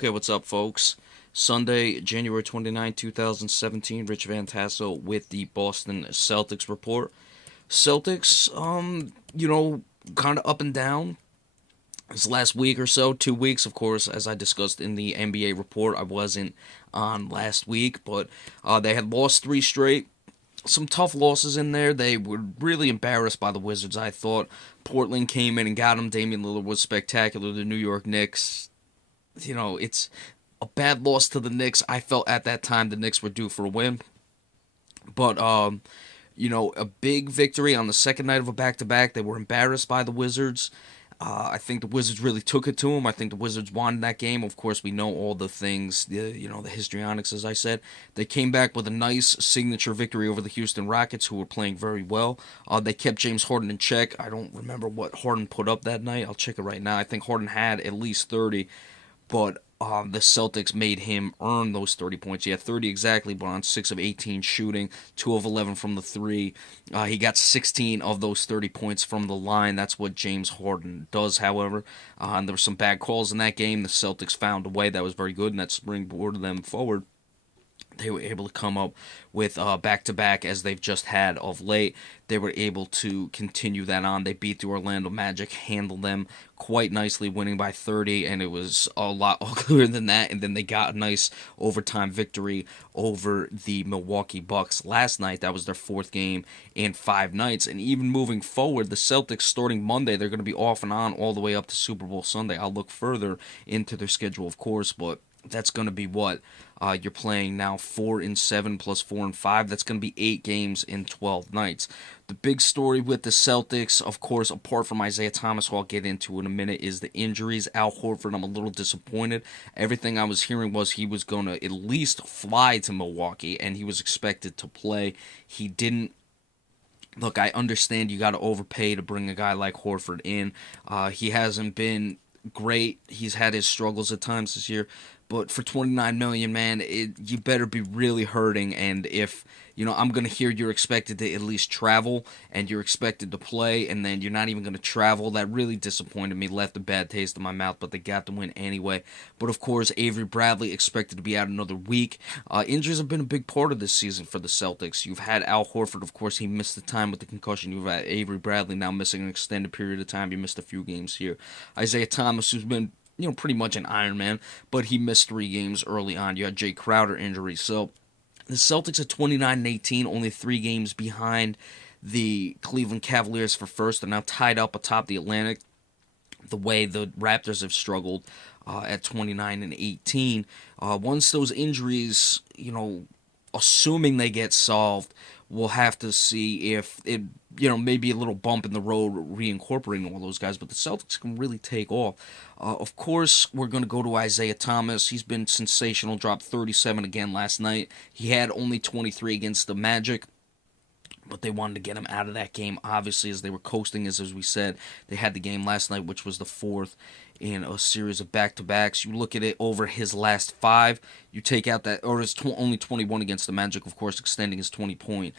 Okay, what's up, folks? Sunday, January 29, 2017. Rich Van Tassel with the Boston Celtics report. Celtics, kind of up and down this last week or so, 2 weeks, of course, as I discussed in the NBA report. I wasn't on last week, but they had lost three straight. Some tough losses in there. They were really embarrassed by the Wizards, I thought. Portland came in and got them. Damian Lillard was spectacular. The New York Knicks, it's a bad loss to the Knicks. I felt at that time the Knicks were due for a win. But, a big victory on the second night of a back to back. They were embarrassed by the Wizards. I think the Wizards really took it to them. I think the Wizards won that game. Of course, we know all the things, the histrionics, as I said. They came back with a nice signature victory over the Houston Rockets, who were playing very well. They kept James Harden in check. I don't remember what Harden put up that night. I'll check it right now. I think Harden had at least 30. But the Celtics made him earn those 30 points. He had 30 exactly, but on 6 of 18 shooting, 2 of 11 from the 3. He got 16 of those 30 points from the line. That's what James Harden does, however. And there were some bad calls in that game. The Celtics found a way that was very good, and that springboarded them forward. They were able to come up with back-to-back as they've just had of late. They were able to continue that on. They beat the Orlando Magic, handled them quite nicely, winning by 30, and it was a lot uglier than that. And then they got a nice overtime victory over the Milwaukee Bucks last night. That was their fourth game in 5 nights. And even moving forward, the Celtics starting Monday, they're going to be off and on all the way up to Super Bowl Sunday. I'll look further into their schedule, of course, but that's going to be what you're playing now 4-7 plus 4-5. That's going to be 8 games in 12 nights. The big story with the Celtics, of course, apart from Isaiah Thomas, who I'll get into in a minute, is the injuries. Al Horford, I'm a little disappointed. Everything I was hearing was he was going to at least fly to Milwaukee, and he was expected to play. He didn't. Look, I understand you got to overpay to bring a guy like Horford in. He hasn't been great. He's had his struggles at times this year, but for 29 million, man, you better be really hurting. And if I'm gonna hear you're expected to at least travel and you're expected to play, and then you're not even gonna travel, that really disappointed me. Left a bad taste in my mouth. But they got the win anyway. But of course, Avery Bradley expected to be out another week. Injuries have been a big part of this season for the Celtics. You've had Al Horford, of course, he missed the time with the concussion. You've had Avery Bradley now missing an extended period of time. He missed a few games here. Isaiah Thomas, who's been pretty much an Iron Man, but he missed 3 games early on. You had Jay Crowder injury. So the Celtics at 29-18, only 3 games behind the Cleveland Cavaliers for first. They're now tied up atop the Atlantic. The way the Raptors have struggled at 29-18. Once those injuries, assuming they get solved, we'll have to see if it, maybe a little bump in the road reincorporating all those guys. But the Celtics can really take off. Of course, we're going to go to Isaiah Thomas. He's been sensational. Dropped 37 again last night. He had only 23 against the Magic, but they wanted to get him out of that game, obviously, as they were coasting, as we said. They had the game last night, which was the 4th in a series of back-to-backs. You look at it over his last 5, you take out that, or it's only 21 against the Magic, of course, extending his 20-point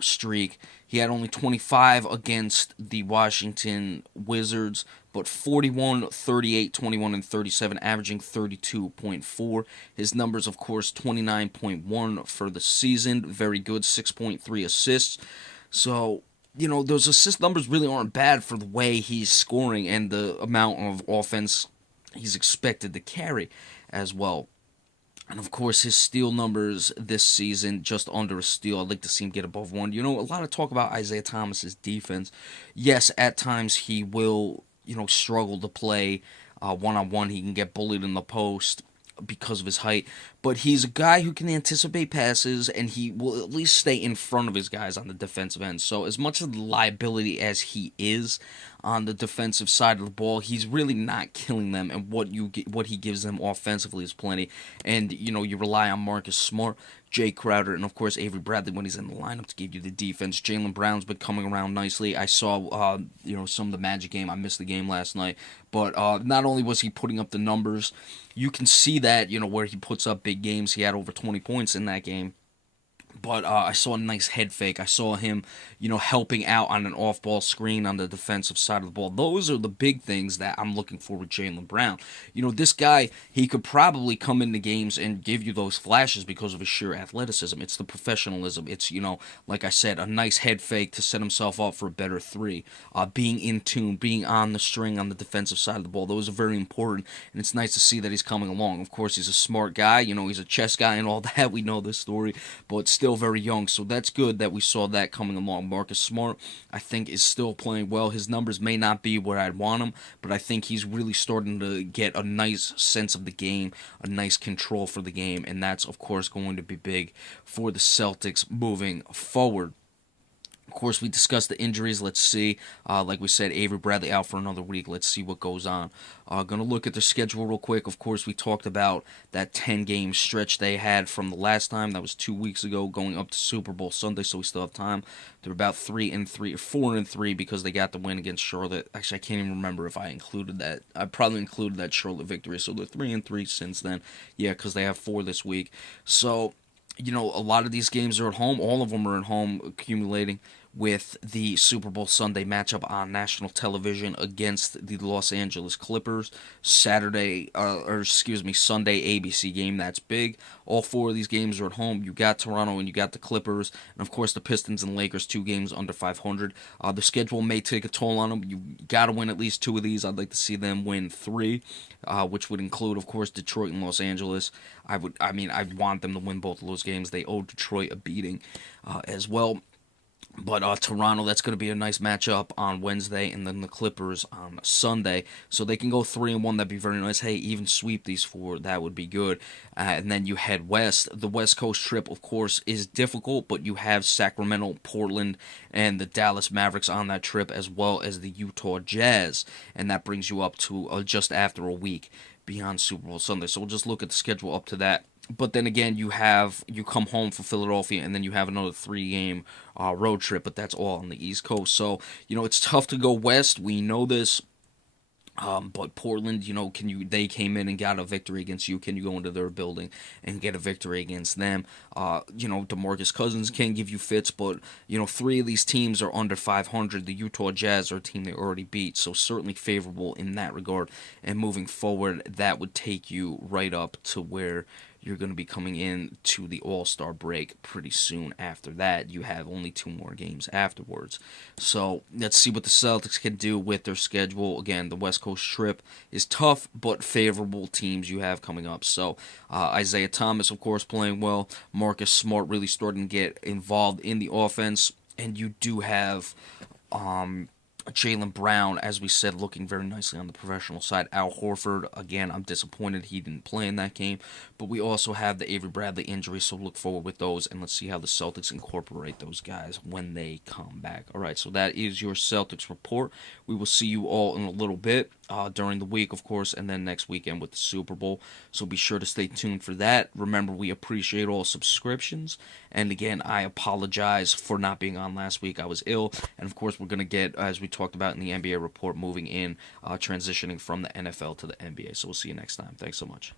streak. He had only 25 against the Washington Wizards, but 41, 38, 21, and 37, averaging 32.4. His numbers, of course, 29.1 for the season. Very good, 6.3 assists. So, those assist numbers really aren't bad for the way he's scoring and the amount of offense he's expected to carry as well. And of course, his steal numbers this season, just under a steal. I'd like to see him get above 1. A lot of talk about Isaiah Thomas's defense. Yes, at times he will, struggle to play one-on-one. He can get bullied in the post because of his height. But he's a guy who can anticipate passes, and he will at least stay in front of his guys on the defensive end. So as much of the liability as he is on the defensive side of the ball, he's really not killing them, and what he gives them offensively is plenty. And you rely on Marcus Smart, Jay Crowder, and of course Avery Bradley when he's in the lineup to give you the defense. Jaylen Brown's been coming around nicely. I saw some of the Magic game. I missed the game last night, but not only was he putting up the numbers, you can see that where he puts up big games. He had over 20 points in that game. But I saw a nice head fake. I saw him, helping out on an off-ball screen on the defensive side of the ball. Those are the big things that I'm looking for with Jaylen Brown. This guy, he could probably come into games and give you those flashes because of his sheer athleticism. It's the professionalism. It's, like I said, a nice head fake to set himself up for a better three. Being in tune, being on the string on the defensive side of the ball. Those are very important, and it's nice to see that he's coming along. Of course, he's a smart guy. He's a chess guy and all that. We know this story, but still very young, so that's good that we saw that coming along. Marcus Smart, I think, is still playing well. His numbers may not be where I'd want him, but I think he's really starting to get a nice sense of the game, a nice control for the game, and that's, of course, going to be big for the Celtics moving forward. Of course, we discussed the injuries. Let's see. Like we said, Avery Bradley out for another week. Let's see what goes on. Going to look at the schedule real quick. Of course, we talked about that 10-game stretch they had from the last time. That was 2 weeks ago, going up to Super Bowl Sunday, so we still have time. They're about 3-3 or 4-3 because they got the win against Charlotte. Actually, I can't even remember if I included that. I probably included that Charlotte victory. So they're 3-3 since then. Yeah, because they have 4 this week. So, a lot of these games are at home. All of them are at home, accumulating with the Super Bowl Sunday matchup on national television against the Los Angeles Clippers. Sunday ABC game. That's big. All 4 of these games are at home. You got Toronto and you got the Clippers, and of course the Pistons and Lakers, 2 games under 500. The schedule may take a toll on them. You got to win at least 2 of these. I'd like to see them win 3, which would include, of course, Detroit and Los Angeles. I'd want them to win both of those games. They owe Detroit a beating as well. But Toronto, that's going to be a nice matchup on Wednesday, and then the Clippers on Sunday. So they can go 3-1. That'd be very nice. Hey, even sweep these 4. That would be good. And then you head west. The West Coast trip, of course, is difficult, but you have Sacramento, Portland, and the Dallas Mavericks on that trip, as well as the Utah Jazz. And that brings you up to just after a week beyond Super Bowl Sunday. So we'll just look at the schedule up to that. But then again, you come home for Philadelphia, and then you have another 3-game road trip, but that's all on the East Coast. So, it's tough to go west. We know this. But Portland, they came in and got a victory against you. Can you go into their building and get a victory against them? DeMarcus Cousins can give you fits, but, 3 of these teams are under 500. The Utah Jazz are a team they already beat, so certainly favorable in that regard. And moving forward, that would take you right up to where you're going to be coming in to the All-Star break pretty soon after that. You have only 2 more games afterwards. So let's see what the Celtics can do with their schedule. Again, the West Coast trip is tough, but favorable teams you have coming up. So Isaiah Thomas, of course, playing well. Marcus Smart really starting to get involved in the offense. And you do have Jaylen Brown, as we said, looking very nicely on the professional side. Al Horford, again, I'm disappointed he didn't play in that game. But we also have the Avery Bradley injury, so look forward with those. And let's see how the Celtics incorporate those guys when they come back. All right, so that is your Celtics report. We will see you all in a little bit during the week, of course, and then next weekend with the Super Bowl. So be sure to stay tuned for that. Remember, we appreciate all subscriptions. And again, I apologize for not being on last week. I was ill. And of course, we're going to get, as we talked about in the NBA report, moving in, transitioning from the NFL to the NBA. So we'll see you next time. Thanks so much.